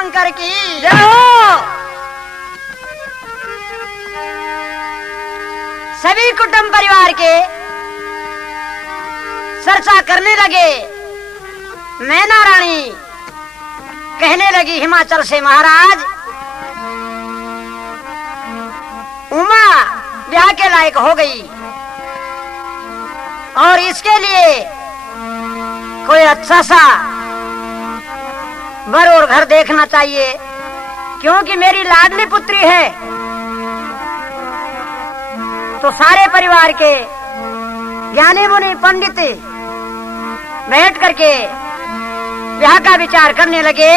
शंकर की जय हो। सभी कुटुंब परिवार के चर्चा करने लगे। मैना रानी कहने लगी हिमाचल से, महाराज उमा ब्याह के लायक हो गई और इसके लिए कोई अच्छा सा वर और घर देखना चाहिए, क्योंकि मेरी लाडली पुत्री है। तो सारे परिवार के ज्ञानी मुनि पंडित बैठ करके ब्याह का विचार करने लगे।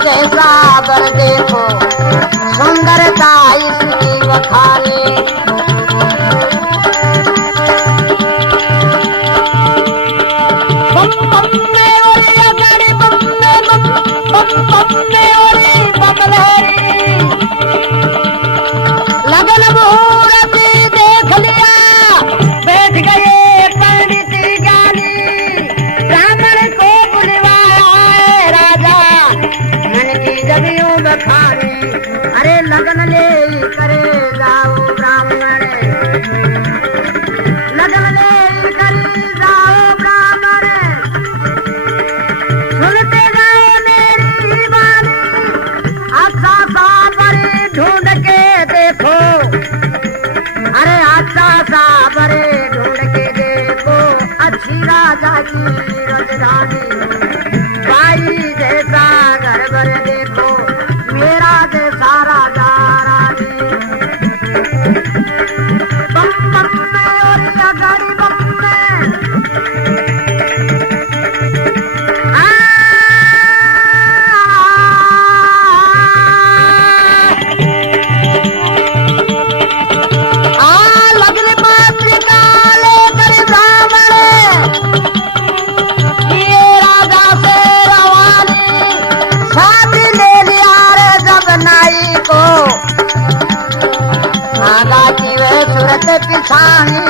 जैसा बर देखो सुंदरता इसकी बखाने। लगन मुहूर्त देख लिया, बैठ गए पंडित ज्ञानी। ब्राह्मण को बुलवाया है राजा, मन की जबियों बखानी। अरे लगन ले करे जाओ ब्राह्मण, लगन ले करे जाओ ब्राह्मण। सुनते जाओ मेरी बानी, अच्छा सा बड़े ढूंढ के देखो। अरे अच्छा सा बड़े ढूंढ के देखो, अच्छी राजा की राजधानी। भाई जैसा घर भर देखो, मेरा जैसा राजा रानी। बम बम में और गाड़ी बम में लगन पत्रिका लेकर ब्राह्मण ये राजा से रवानी। साथी ले लिया रे जब नाई को, नागा की वह सूरत पिछानी।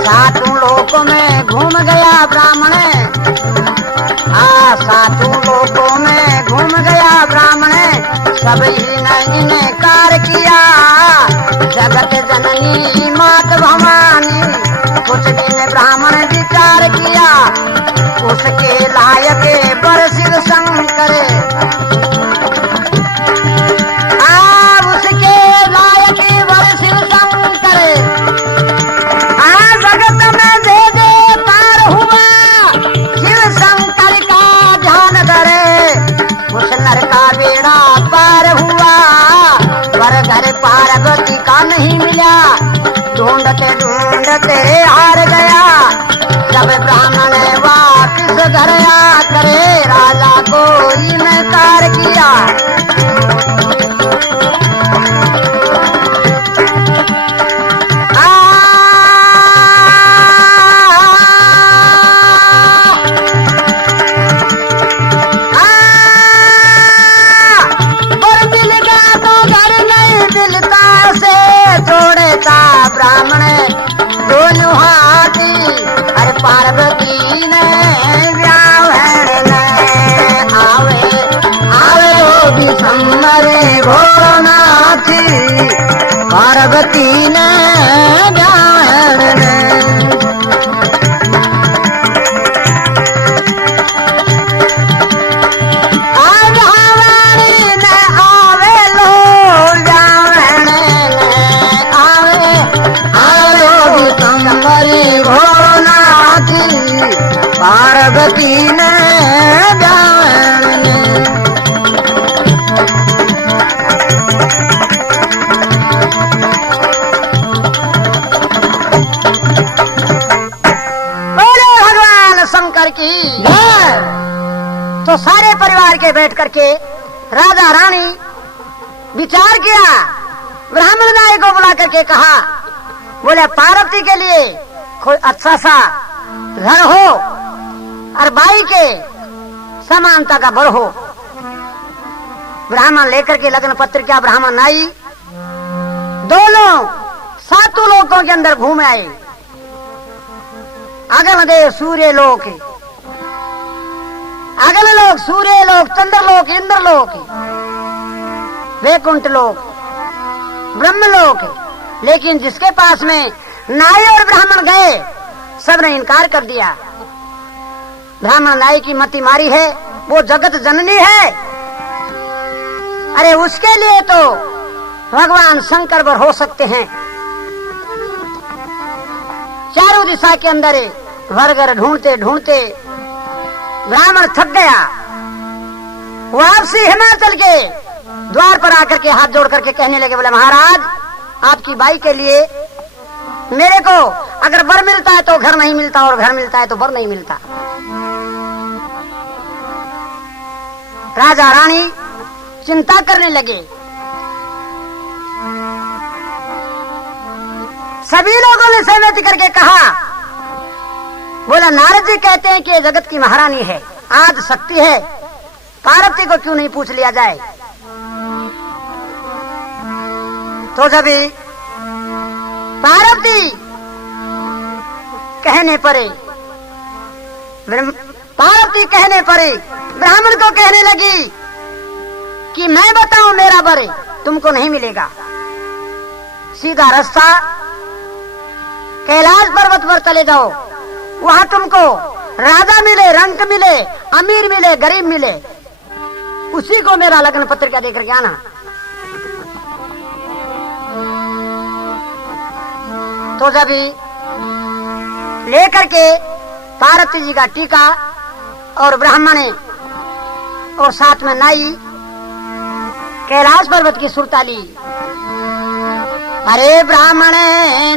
सातों लोकों में घूम गया ब्राह्मण, सातों लोकों में घूम गया ब्राह्मण। सब ही ने इनकार किया, जगत जननी मात भवानी। कुछ दिन ब्राह्मण विचार किया, उसके लायक बर शिव शंकर। उसके लायक बर शिव शंकर। जगत में दे दे पार हुआ, शिव शंकर का ध्यान करे। उस नर का बेड़ा पार हुआ, पर घर पार्वती का नहीं मिला। ढूंढते ढूंढते हार गया, जब ब्राह्मण वापिस घर आ करे राजा को इनकार किया। ब्राह्मण दोनों हाथी, अरे पार्वती ने ब्याह आवे आवे रो दिसंबरे भोरनाथी। पार्वती ने ब्याह पार्वती ने राजा रानी विचार किया, ब्राह्मण नाई को बुला करके कहा, बोले पार्वती के लिए कोई अच्छा सा घर हो और बाई के समानता का बर हो। ब्राह्मण लेकर के लग्न पत्र क्या ब्राह्मण नाई दोनों सातों लोकों के अंदर घूम आए। अगल देव सूर्य लोक, अगल लोक, सूर्य लोक, चंद्र लोक, इंद्र लोक, वैकुंठ लोक, ब्रह्म लोक। लेकिन जिसके पास में नाई और ब्राह्मण गए सबने इनकार कर दिया। ब्राह्मण नाई की मति मारी है, वो जगत जननी है, अरे उसके लिए तो भगवान शंकर बर हो सकते हैं। चारों दिशा के अंदर वरगर ढूंढते ढूंढते ब्राह्मण थक गया। वापसी हिमाचल के द्वार पर आकर के हाथ जोड़ करके कहने लगे, बोले महाराज आपकी बाई के लिए मेरे को अगर बर मिलता है तो घर नहीं मिलता, और घर मिलता है तो बर नहीं मिलता। राजा रानी चिंता करने लगे। सभी लोगों ने सहमति करके कहा, बोला नारद जी कहते हैं कि ये जगत की महारानी है, आज शक्ति है, पार्वती को क्यों नहीं पूछ लिया जाए। तो जब पार्वती कहने पड़े, पार्वती कहने पड़े, ब्राह्मण को कहने लगी कि मैं बताऊं मेरा बर तुमको नहीं मिलेगा, सीधा रास्ता कैलाश पर्वत पर चले जाओ, वहां तुमको राजा मिले, रंक मिले, अमीर मिले, गरीब मिले, उसी को मेरा लग्न पत्रिका देकर के आना। तो जब लेकर के पार्वती जी का टीका और ब्राह्मण और साथ में नाई कैलाश पर्वत की सुरताली, अरे ब्राह्मण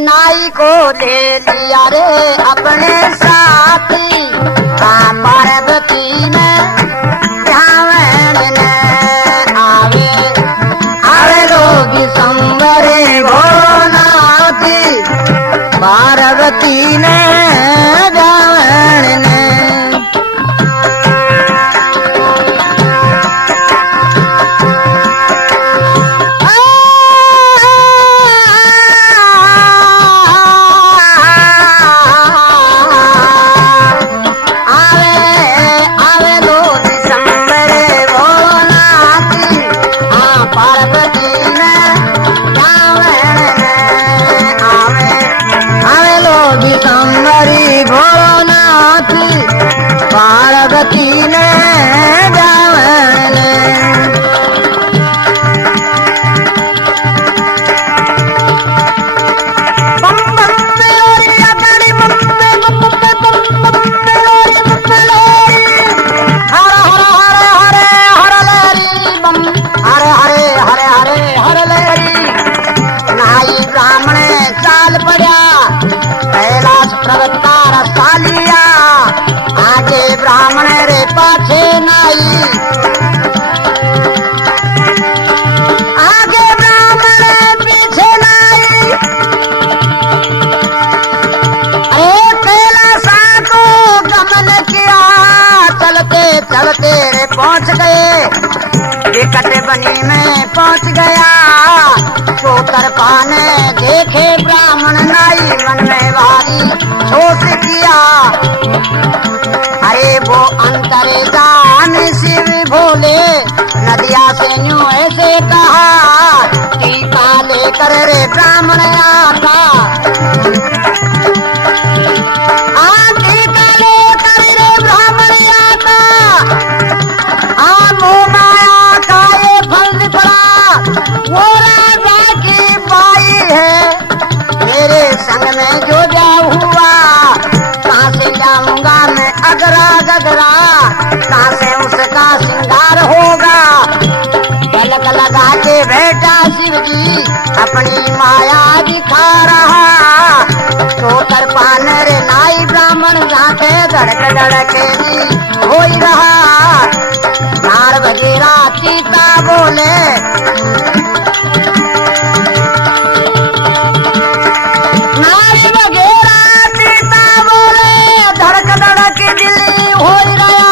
नाई को ले लिया रे अपने साथी, पार्वती ने ध्यान ने आवे आवे लोग संवरे भोनाथी, पार्वती ने ध्यान ने। पार्वती ने जावन बम बम मेलोरी अगड़ी बम बम बम मेलोरी मेलोरी, हर हर हर हरे हर लेरी बम, हरे हरे हरे हरे हर लेरी। नाई ब्राह्मण चाल पड़ा, कैलाश पर्वत का रास्ता लिया, आगे ब्राह्मण रे पाछे नाई, आगे ब्राह्मण पीछे नाई। अरे कैलाशा को गमन किया, चलते चलते रे पहुंच गए, विकट बनी में पहुंच गया। चोकर पाने देखे ब्राह्मण नाई, मन में भारी सोच किया, अरे वो अंतरे जान शिव भोले, नदिया से न्यू ऐसे कहा, टीका लेकर रे ब्राह्मण आता, टीका लेकर रे ब्राह्मण आता, मोह माया का ये फल पड़ा, वो राजा की बाई है, मेरे संग में जो जा हुआ, कहाँ से जाऊंगा मैं अगरा गगरा, कहाँ से उसका श्रृंगार होगा। पलक लगा के बैठा शिव जी अपनी माया दिखा रहा, तो कर पान रे नाई ब्राह्मण जाके धड़क धड़के हो ही रहा। नार वगैरह सीता बोले नारी वगैरह सीता बोले धड़क धड़क दिल हो गया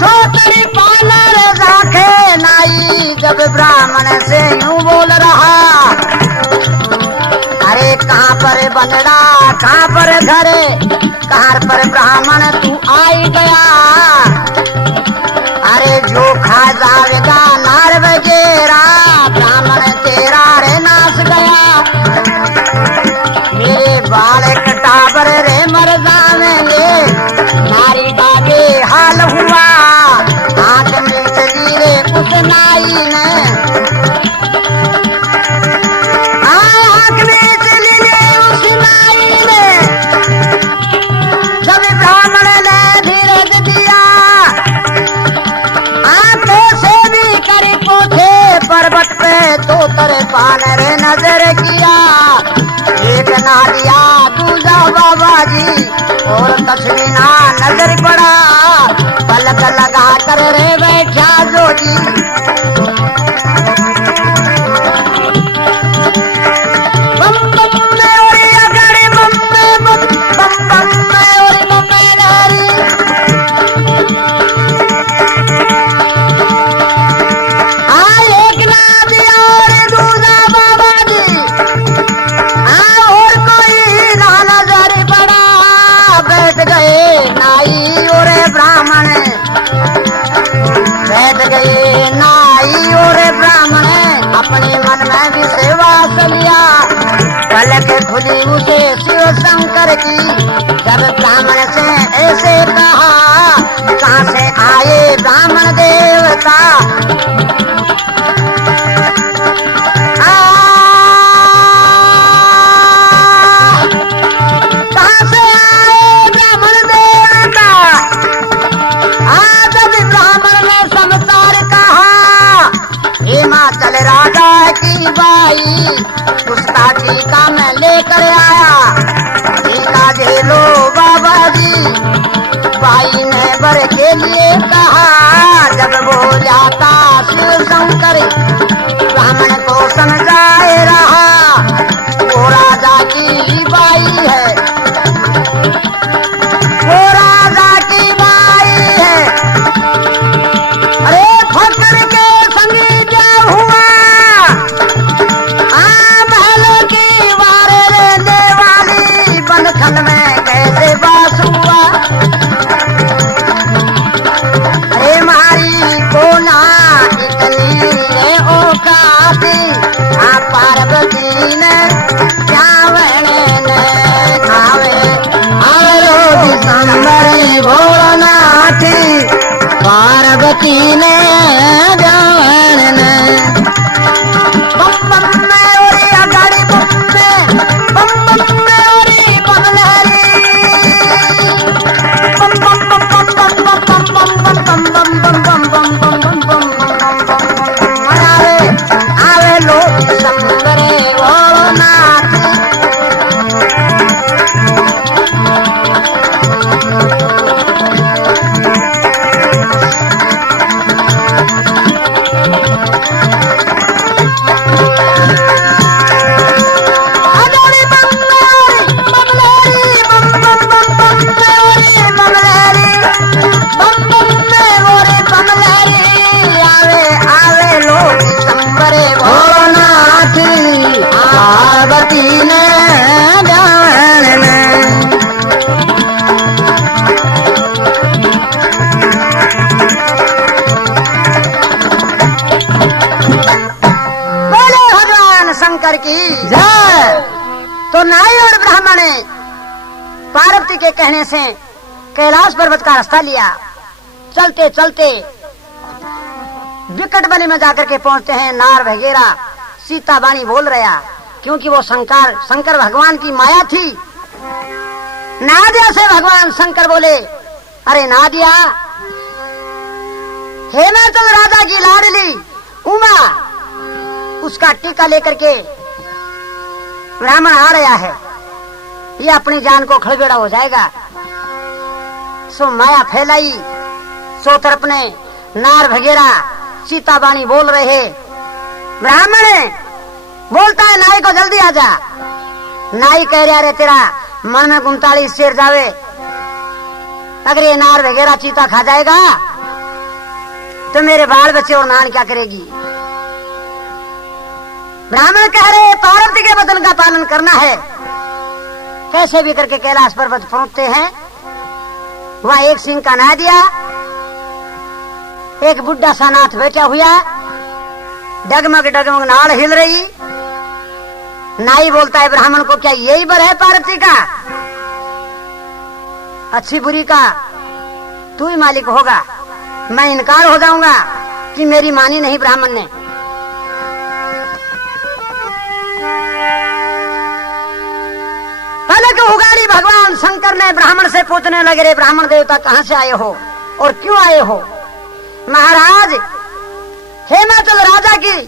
सोतरी पालर राखे नाई जब ब्राह्मण से यूं बोल रहा अरे कहाँ पर बंदड़ा कहाँ पर घरे कहाँ पर ब्राह्मण तू आई गया अरे जो खा जाएगा नार वगेरा ब्राह्मण तेरा रे नाश गया मेरे बाल कटावर रे मर जावेंगे नारी बाबे हाल हुआ आंख में चली रे उस नाई ने आंख में चली रे उस नाई ने जब ब्राह्मण ने धीरज दिया आंखों से भी करी पोछे पर्वत पे तो तेरे पान रे नजर किया एक ना दिया दूजा बाबा जी और तस्वीना नजर पड़ा पलक लगा कर रे बैठा जोगी बम बम में उड़ी अगड़ी बम बम में उड़ी बम में लहरी एक ना दिया और दूजा बाबा जी और कोई ना नजर पड़ा बैठ गए नाई और ब्राह्मण बैठ गए नाई और ब्राह्मण अपने मन में भी सेवा लिया पलक खुली उसे शिव शंकर की जब ब्राह्मण से ऐसे कहा कहाँ से आए ब्राह्मण देवता कहाँ से आए ब्राह्मण देवता जब ब्राह्मण ने समाचार कहा हिमाचल राजा की बाई उसका टीका मैं लेकर आया टीका दे लो बाबा जी बाई ने बर के लिए कहा जब वो जाता शिव शंकर ब्राह्मण को समझाए रहा वो राजा की बाई है वो राजा की बाई है अरे फकर के संगी क्या हुआ महल की वारे रहने वाली बनखंड में कैसे बास हुआ अरे मारी को ना इतनी औकात पार्वती ने क्या वहने खावे आरो दिसंबर भोलानाथ पार्वती ने जावन बम बम में उड़ी अगाड़ी बम में उड़ी बमलहरी बम बम बम बम बम बम बम बम बम बम बम बम बम बम बम बम बम आवे आवे लो दिसंबरे भोलानाथ अगाड़ी बमलहरी बम बम बम बम में उड़ी बमलहरी बम बम में उड़ी बमलहरी आवे आवे लो दिसंबरे भोलानाथ पार्वती ने जान बोले भगवान शंकर की जय। तो नाई और ब्राह्मण ने पार्वती के कहने से कैलाश पर्वत का रास्ता लिया चलते चलते विकट बने में जाकर के पहुंचते हैं नार वगैरह सीता बानी बोल रहा क्योंकि वो शंकर भगवान की माया थी नादिया से भगवान शंकर बोले अरे नादिया हेमाचल राजा की लाडली उमा उसका टीका लेकर के ब्राह्मण आ रहा है ये अपनी जान को खड़बेड़ा हो जाएगा सो माया फैलाई सो तरफ ने नार वगैरह चीताबाणी बोल रहे। ब्राह्मण बोलता है नाई को जल्दी आ जा। नाई कह रहा रे तेरा मन में 39 शेर जावे, अगर ये नार वगैरह चीता खा जाएगा तो मेरे बाल बच्चे और नान क्या करेगी। ब्राह्मण कह रहे पार्वती के वचन का पालन करना है। कैसे भी करके कैलाश पर्वत पहुंचते हैं। वहां एक सिंह का ना दिया, एक बुढ़ा सा नाथ बैठा हुआ, डगमग डगमग नाड़ हिल रही। नाई बोलता है ब्राह्मण को, क्या यही बर है पार्वती का? अच्छी बुरी का तू ही मालिक होगा। मैं इनकार हो जाऊंगा कि मेरी मानी नहीं ब्राह्मण ने। पहले के उगाड़ी भगवान शंकर ने ब्राह्मण से पूछने लगे, रे ब्राह्मण देवता कहां से आए हो और क्यों आए हो? महाराज, हिमाचल राजा की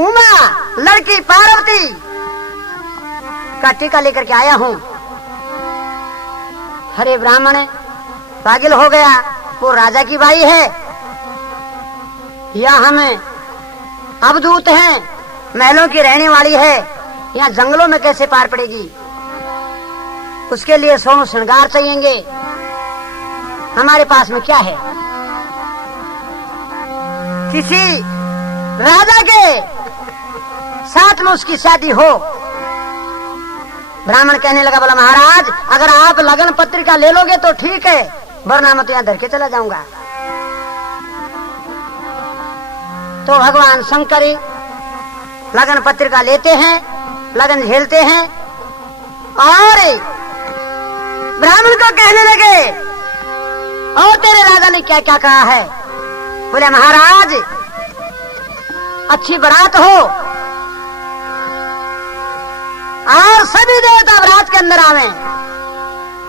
उमा लड़की पार्वती का टीका लेकर के आया हूं। अरे ब्राह्मण पागल हो गया, वो राजा की बाई है या हमें अवधूत हैं, महलों की रहने वाली है, यहाँ जंगलों में कैसे पार पड़ेगी? उसके लिए सोनू श्रृंगार चाहिएंगे, हमारे पास में क्या है? किसी राजा के साथ में उसकी शादी हो। ब्राह्मण कहने लगा, बोला महाराज अगर आप लगन पत्रिका ले लोगे तो ठीक है, वरना मैं तो यहाँ धर के चला जाऊंगा। तो भगवान शंकर लगन पत्रिका लेते हैं, लगन झेलते हैं और ब्राह्मण को कहने लगे, और तेरे राजा ने क्या क्या कहा है? बोले महाराज अच्छी बारात हो और सभी देवता बारात के अंदर आवे।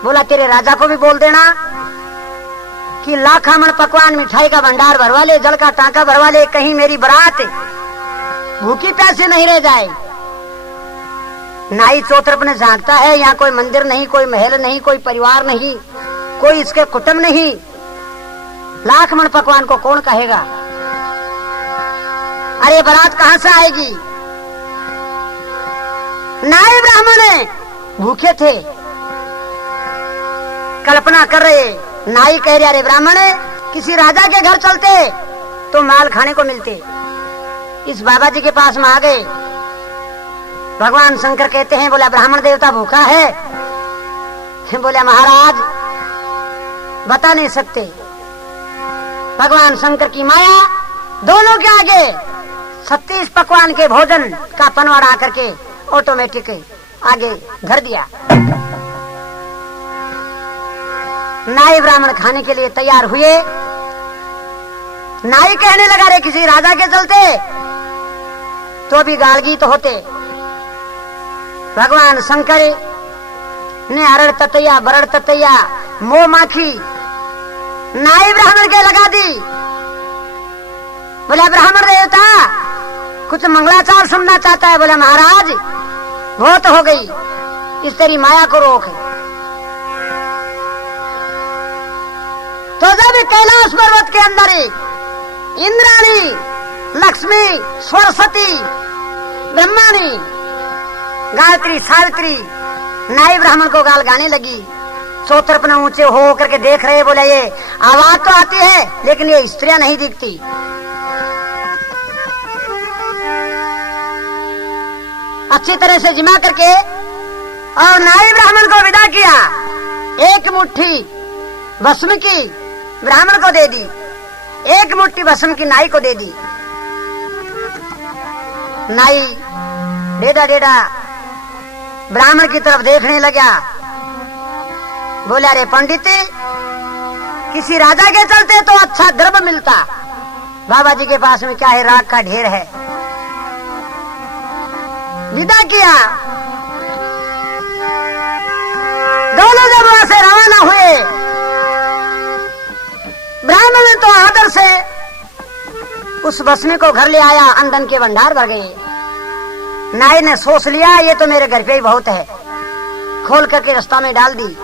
बोला तेरे राजा को भी बोल देना कि लाखा मन पकवान मिठाई का भंडार भरवा ले, जल का टांका भरवा ले, कहीं मेरी बारात भूखी प्यासे नहीं रह जाए। नाई चौतरफ ने झांकता है, यहाँ कोई मंदिर नहीं, कोई महल नहीं, कोई परिवार नहीं, कोई इसके कुटुंब नहीं, लाख मन पकवान को कौन कहेगा? अरे बारात कहां से आएगी? नाई ब्राह्मण भूखे थे, कल्पना कर रहे। नाई कह रहे, अरे ब्राह्मण किसी राजा के घर चलते तो माल खाने को मिलते। इस बाबा जी के पास में आ गए। भगवान शंकर कहते हैं, बोला ब्राह्मण देवता भूखा है। बोले महाराज बता नहीं सकते। भगवान शंकर की माया दोनों के आगे 36 पकवान के भोजन का पनवाड़ा आकर के ऑटोमेटिक आगे धर दिया। नाई ब्राह्मण खाने के लिए तैयार हुए। नाई कहने लगा, रे किसी राजा के चलते तो भी गालगी तो होते। भगवान शंकर ने अरड़ ततैया, बरड़ ततैया, मोह माखी नाई ब्राह्मण के लगा दी। बोला ब्राह्मण देवता कुछ मंगलाचार सुनना चाहता है। बोला महाराज बहुत हो गई, इस तेरी माया को रोक। तो जब कैलाश पर्वत के अंदर इंद्राणी, लक्ष्मी, सरस्वती, ब्रह्माणी, गायत्री, सावित्री नाई ब्राह्मण को गाल गाने लगी। चौतरफ ने ऊंचे हो करके देख रहे। बोले ये आवाज तो आती है लेकिन ये स्त्रियां नहीं दिखती। अच्छी तरह से जिमा करके और नाई ब्राह्मण को विदा किया। एक मुट्ठी भस्म की ब्राह्मण को दे दी, एक मुट्ठी भस्म की नाई को दे दी। नाई डेढ़ा डेढ़ा ब्राह्मण की तरफ देखने लगा। बोला रे पंडित किसी राजा के चलते तो अच्छा द्रव्य मिलता, बाबा जी के पास में क्या है, राख का ढेर है। विदा किया। दोनों जब वहां से रवाना हुए, ब्राह्मण ने तो आदर से उस भस्मी को घर ले आया, अंदन के भंडार भर गए। नाई ने सोच लिया ये तो मेरे घर पे ही बहुत है, खोल करके रास्ता में डाल दी।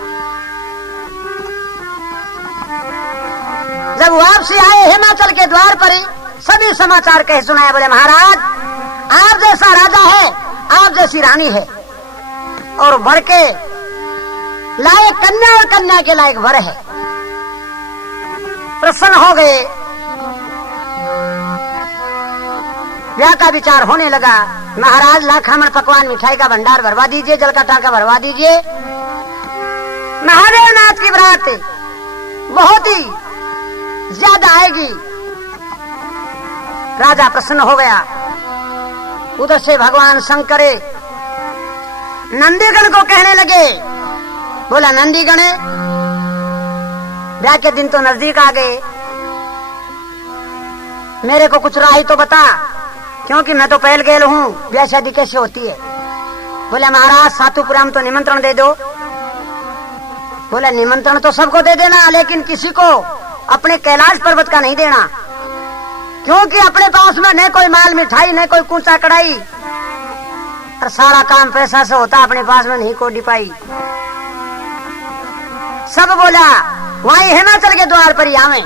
जब वापसी आए हिमाचल के द्वार पर ही सभी समाचार कह सुनाए। बोले महाराज, आप जैसा राजा है, आप जैसी रानी है, और वर के लायक कन्या और कन्या के लायक वर है। प्रसन्न हो गए। ब्याह का विचार होने लगा। महाराज, लाखामण पकवान मिठाई का भंडार भरवा दीजिए, जल का टांका भरवा दीजिए। महादेव नाथ की बारात बहुत ही ज्यादा आएगी। राजा प्रसन्न हो गया। उधर से भगवान शंकर नंदीगण को कहने लगे। बोला, नंदीगण, ब्याह के दिन तो नजदीक आ गए, मेरे को कुछ राय तो बता, क्योंकि मैं तो पहल गेल हूँ, ब्याह शादी कैसे होती है। बोले महाराज, सातुपुराम तो निमंत्रण दे दो। बोले निमंत्रण तो सबको दे देना, लेकिन किसी को अपने कैलाश पर्वत का नहीं देना, क्योंकि अपने पास में न कोई माल मिठाई, न कोई कूचा कढ़ाई, और सारा काम पैसा से होता, अपने पास में नहीं कोई डिपाई। सब बोला वहीं हिमाचल के द्वार पर ही आवे।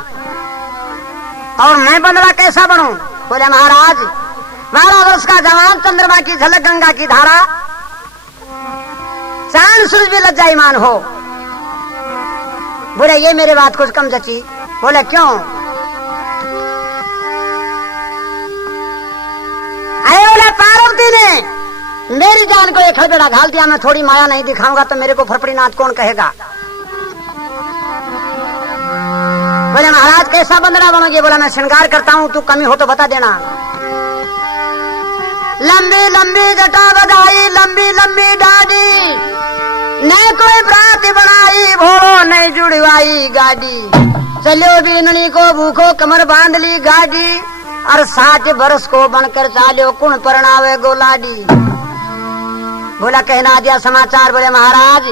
और मैं बंदवा कैसा बनूं? बोले महाराज, 12 वर्ष का जवान, चंद्रमा की झलक, गंगा की धारा, चांद सूरज भी लज्जाईमान हो। बोले ये मेरे बात कुछ कम जची। बोले क्यों? अरे बोला, पार्वती ने मेरी जान को एक हड़बेड़ा घाल दिया, मैं थोड़ी माया नहीं दिखाऊंगा तो मेरे को फरफड़ी नाथ कौन कहेगा। बोले महाराज, कैसा बंदना बनोगे? बोला मैं श्रृंगार करता हूँ, तू कमी हो तो बता देना। लंबी लंबी जटा बजाई, लंबी लंबी डाडी, न कोई ब्रात बनाई, भोरो नहीं जुड़वाई गाड़ी, चलो बीननी को भूखो कमर बांध ली गाड़ी, और 60 वर्ष को बनकर चालो कुण परणावे गोलाडी। बोला कहना दिया समाचार। बोले महाराज,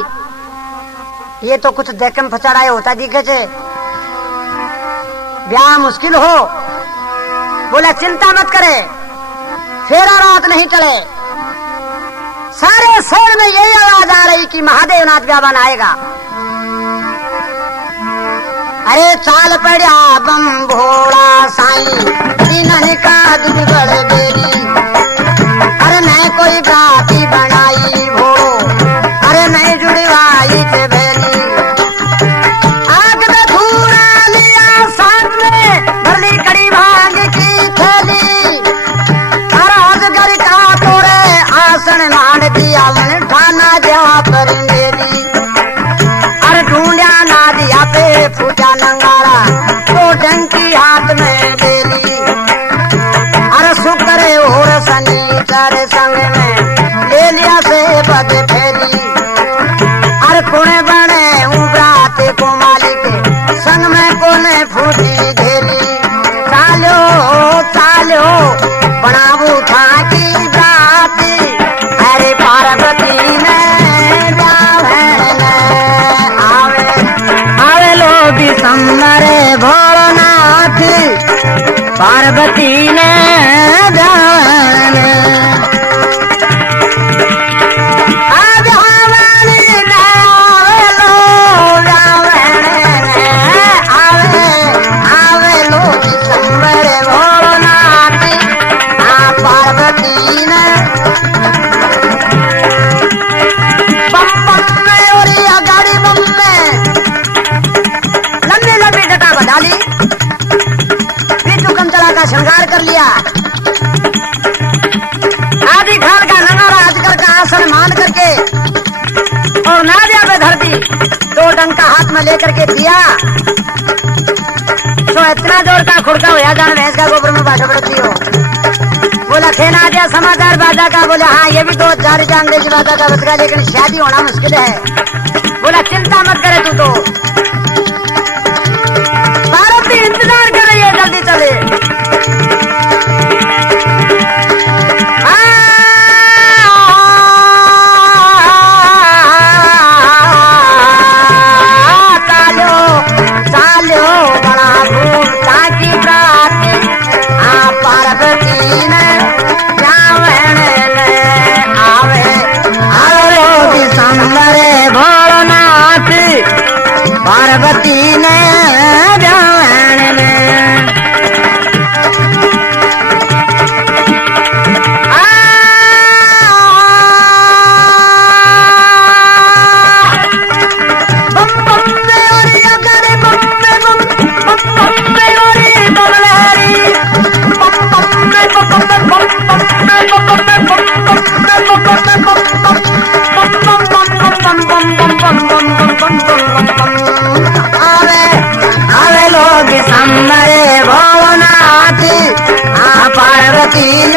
ये तो कुछ देखम फचड़ाए होता दिखे छे, ब्याह मुश्किल हो। बोला चिंता मत करे, फेरा रात नहीं चले। सारे शहर में यही आवाज आ रही कि महादेव नाथ ब्याह बनाएगा। अरे चाल पड़ा बम भोला साईं, दिनन का दुर्गढ़ बेरी, अरे मैं कोई गाती बनाई भो, अरे मैं जुड़वाई थे बेरी, आग में धूरा लिया साथ में, भरली कड़ी भांग की थैली, अराजगर का तोरे आसन मान दिया, मन ठाना जा पर मेरी, अरे ढूंढा ना दिया पे फूटा नंगारा, तो डंकी हाथ में बेली, अरे शुक्र और शनिचर संग में ले लिया से बद फेरी, अरे कुणे बने उबराते को मालिक, संग में कोने फूटी घेरी, चालो चालो बनाबू था की जाती, अरे पार्वती ने आवे आवे लो दिसंबर भोलेनाथ, पार्वती ने श्रृंगार कर लिया। आदि खान का नगारा अजगर का आसन मान करके और नादिया पे धरती, 2 डंका हाथ में लेकर के दिया, तो इतना जोर का खुड़का हुआ जान भैंस का गोबर में बाजा पड़ती हो। बोला थे नादिया समाचार बाजा का? बोला हाँ, ये भी 2000 जान दे बाजा का बच गया, लेकिन शादी होना मुश्किल है। बोला चिंता मत करे तू, तो पार्वती इंतजार कर रही है, जल्दी चले। दीन